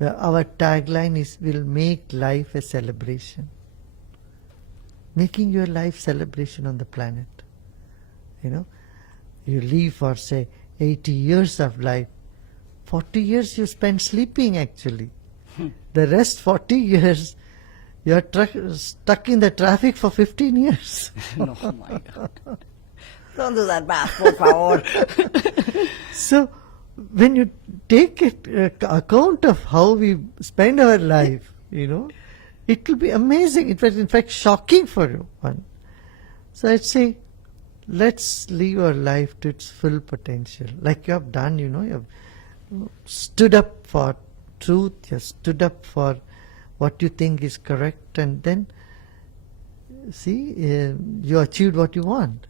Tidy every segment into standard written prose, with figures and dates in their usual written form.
Our tagline is, "Will make life a celebration." Making your life celebration on the planet. You live for, say, 80 years of life. 40 years you spend sleeping, actually. The rest 40 years, you're stuck in the traffic for 15 years. No, my God. Don't do that math, por favor. So, when you take account of how we spend our life, it will be amazing. It was, in fact, shocking for you. So I'd say, let's live our life to its full potential. Like you have done, you have stood up for truth, you have stood up for what you think is correct, and then, see, you achieved what you want.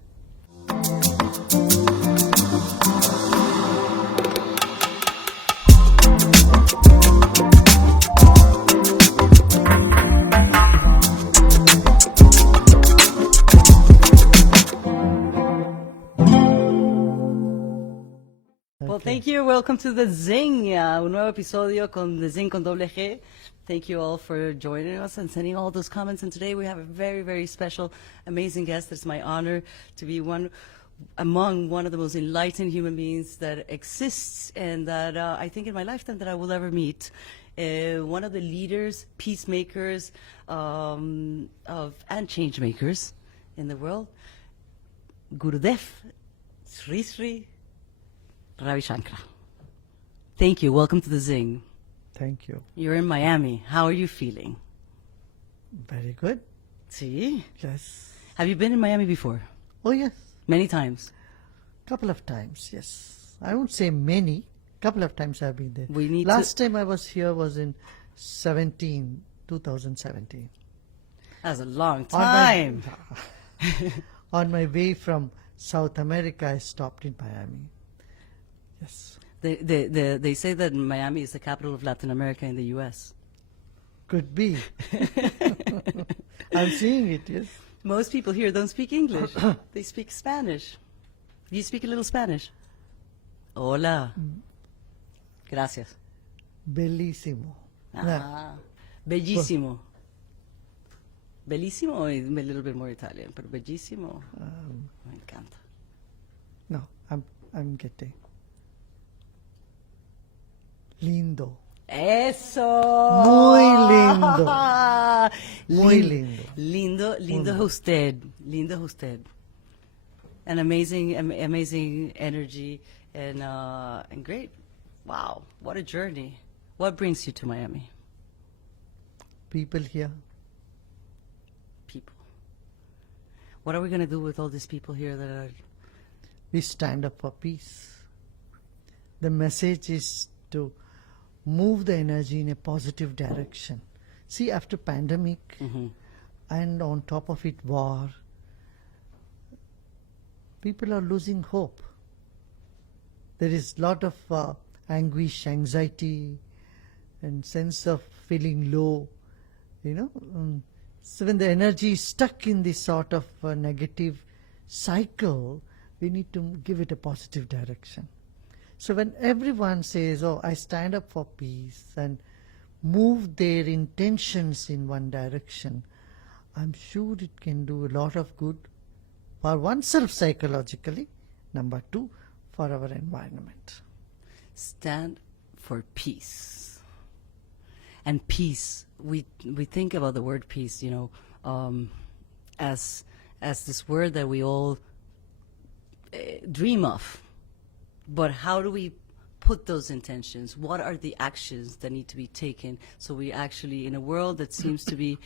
Well, thank you. Welcome to the Zing, un nuevo episodio con the Zing con doble G. Thank you all for joining us and sending all those comments. And today we have a very, very special, amazing guest. It's my honor to be among one of the most enlightened human beings that exists, and that I think in my lifetime that I will ever meet. One of the leaders, peacemakers, and change makers in the world, Gurudev Sri Sri Ravi Shankar. Thank you. Welcome to the Zing. Thank you. You're in Miami. How are you feeling? Very good. See? Yes. Have you been in Miami before? Oh, yes. Many times? Couple of times, yes. I won't say many. Couple of times I've been there. Last time I was here was in 2017. That's a long time. On my way from South America, I stopped in Miami. Yes. They say that Miami is the capital of Latin America in the U.S. Could be. I'm seeing it, yes. Most people here don't speak English. They speak Spanish. Do you speak a little Spanish? Hola. Gracias. Bellissimo. Bellissimo. Bellissimo or a little bit more Italian, but bellissimo. Me encanta. No, I'm getting. Lindo. Eso. Muy lindo. Muy lindo. Lindo usted. Lindo usted. An amazing energy and great. Wow, what a journey. What brings you to Miami? People here. People. What are we going to do with all these people here that are... We stand up for peace. The message is to move the energy in a positive direction. See, after pandemic and on top of it war, people are losing hope. There is a lot of anguish, anxiety, and sense of feeling low, So when the energy is stuck in this sort of negative cycle, we need to give it a positive direction. So when everyone says, oh, I stand up for peace, and move their intentions in one direction, I'm sure it can do a lot of good for oneself psychologically, number two, for our environment. Stand for peace. And peace, we think about the word peace, as this word that we all dream of. But how do we put those intentions? What are the actions that need to be taken so we actually, in a world that seems to be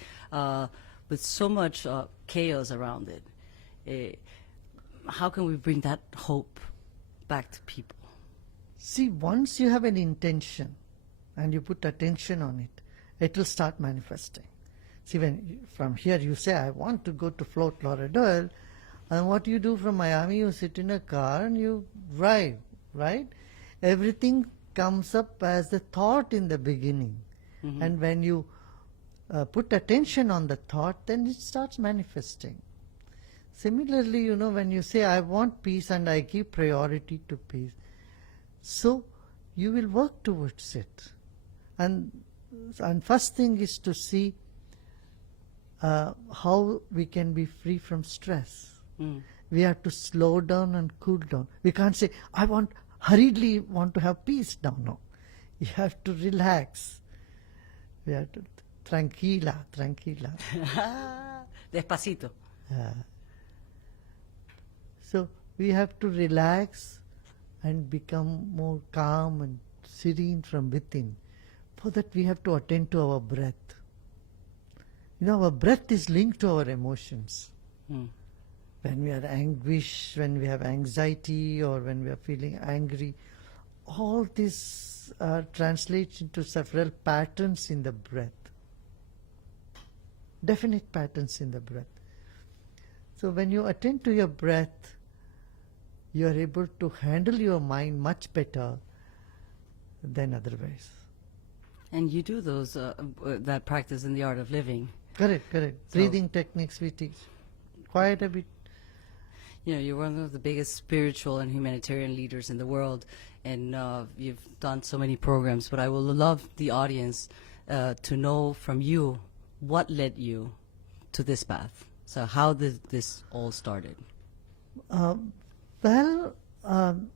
with so much chaos around it, how can we bring that hope back to people? See, once you have an intention and you put attention on it, it will start manifesting. See, when from here you say, I want to go to Fort Lauderdale, and what you do from Miami, you sit in a car and you drive, right? Everything comes up as a thought in the beginning. And when you put attention on the thought, then it starts manifesting. Similarly, when you say, I want peace and I give priority to peace, so you will work towards it. And first thing is to see how we can be free from stress. We have to slow down and cool down. We can't say, I hurriedly want to have peace. No. You have to relax. We have to, tranquila. Despacito. So we have to relax and become more calm and serene from within. For that we have to attend to our breath. Our breath is linked to our emotions. When we are anguish, when we have anxiety, or when we are feeling angry, all this translates into several patterns in the breath. Definite patterns in the breath. So when you attend to your breath, you are able to handle your mind much better than otherwise. And you do those that practice in the art of living. Correct. So, breathing techniques we teach quite a bit. You're one of the biggest spiritual and humanitarian leaders in the world, and you've done so many programs. But I would love the audience to know from you what led you to this path. So how did this all started? I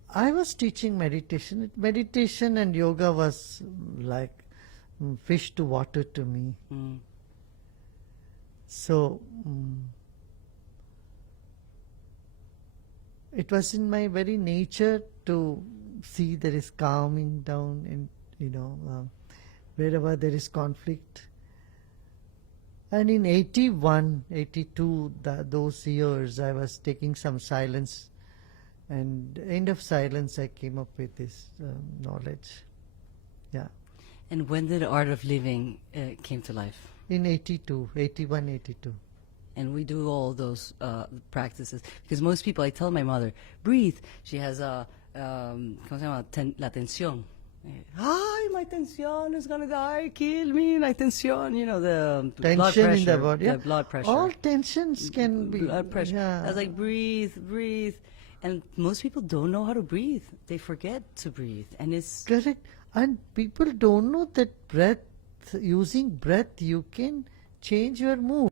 was teaching meditation. Meditation and yoga was like fish to water to me. So it was in my very nature to see there is calming down in, wherever there is conflict. And in 81, 82, those years, I was taking some silence. And end of silence, I came up with this knowledge. Yeah. And when did the art of living came to life? In 82, 81, 82. And we do all those practices. Because most people, I tell my mother, breathe. She has ¿cómo se llama? La tensión. Ay, my tension is going to die, kill me, la tension. The tension blood pressure. In the body. The blood pressure. All tensions can be. Blood pressure. Yeah. I was like, breathe. And most people don't know how to breathe. They forget to breathe. And it's... Correct. And people don't know that using breath, you can change your mood.